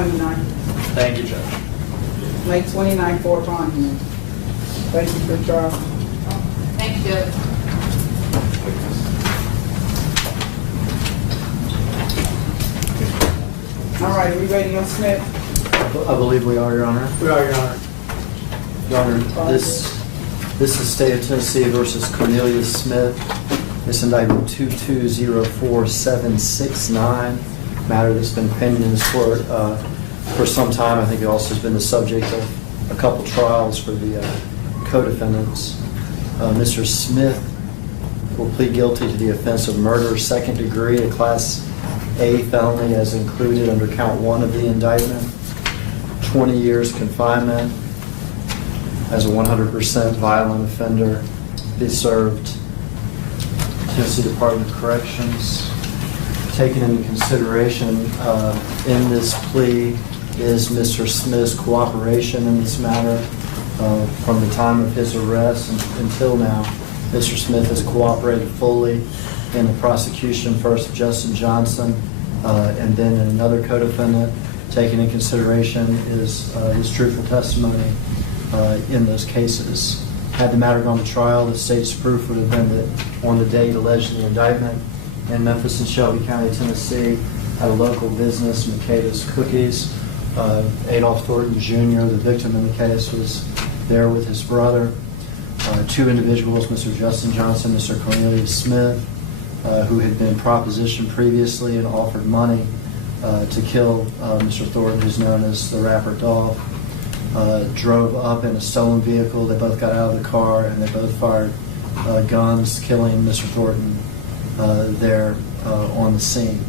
29th. Thank you, Judge. May 29th for a bond hearing. Thank you for your trial. Thank you, Judge. All right, are we ready on Smith? I believe we are, Your Honor. We are, Your Honor. Your Honor, this is State of Tennessee versus Cornelius Smith. This indictment 2204769, matter that's been pending in this court for some time. I think it also has been the subject of a couple trials for the co-defendants. Mr. Smith will plead guilty to the offense of murder, second degree, a Class A felony as included under count 1 of the indictment. 20 years confinement as a 100% violent offender. Be served Tennessee Department of Corrections. Taken into consideration in this plea is Mr. Smith's cooperation in this matter from the time of his arrest until now. Mr. Smith has cooperated fully in the prosecution, first of Justin Johnson and then in another co-defendant. Taken into consideration is his truthful testimony in those cases. Had the matter gone to trial, the state's proof would have been that on the date alleged in the indictment in Memphis and Shelby County, Tennessee, at a local business, Makeda's Cookies, Adolph Thornton Jr., the victim in the case, was there with his brother. Two individuals, Mr. Justin Johnson, Mr. Cornelius Smith, who had been propositioned previously and offered money to kill Mr. Thornton, who's known as the rapper Dolph, drove up in a stolen vehicle. They both got out of the car and they both fired guns, killing Mr. Thornton there on the scene.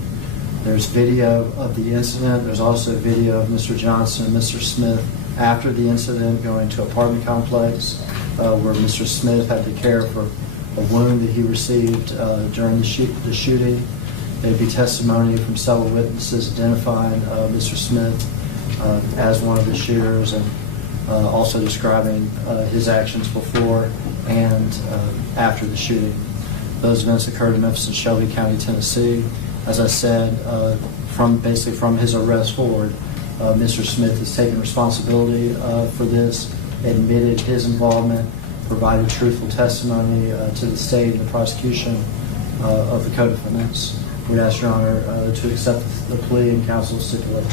There's video of the incident. There's also video of Mr. Johnson and Mr. Smith after the incident going to an apartment complex where Mr. Smith had to care for a wound that he received during the shooting. There'd be testimony from several witnesses identifying Mr. Smith as one of the shooters and also describing his actions before and after the shooting. Those events occurred in Memphis and Shelby County, Tennessee. As I said, from his arrest forward, Mr. Smith has taken responsibility for this, admitted his involvement, provided truthful testimony to the state and the prosecution of the co-defendants. We'd ask Your Honor to accept the plea and counsel stipulate.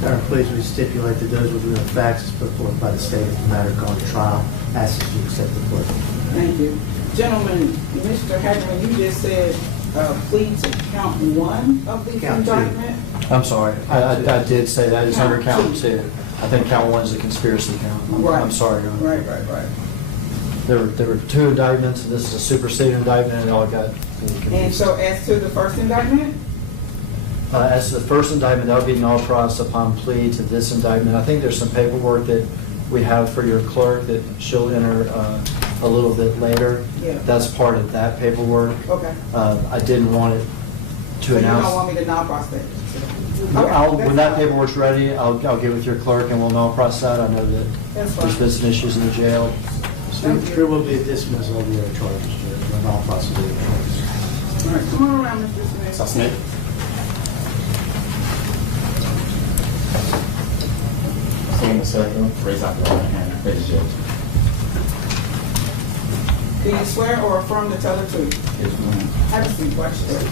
Your Honor, please, we stipulate that those will be the facts as put forth by the state if the matter gone to trial. Ask that you accept the plea. Thank you. Gentlemen, Mr. Hagerman, you just said plea to count 1 of the Count two. indictment? I'm sorry. I did say that. It's under count 2. I think count 1 is a conspiracy count. Right. I'm sorry, Your Honor. Right. There were 2 indictments, and this is a superseded indictment, and it all got confused. And so as to the first indictment? As to the first indictment, that would be null pros upon plea to this indictment. I think there's some paperwork that we have for your clerk that she'll enter a little bit later. Yeah. That's part of that paperwork. Okay. I didn't want it to So announce. you don't want me to non-prospect? When that paperwork's ready, I'll get with your clerk and we'll null process that. I know that That's fine. there's been some issues in the jail. There will be a dismissal of the other charges, Judge, but not possibly the charges. All right, come on around, Mr. Smith. Smith. Stand in a circle, raise up your right hand, face the judge. Do you swear or affirm to tell the truth? Yes, ma'am. Have a seat, watch this.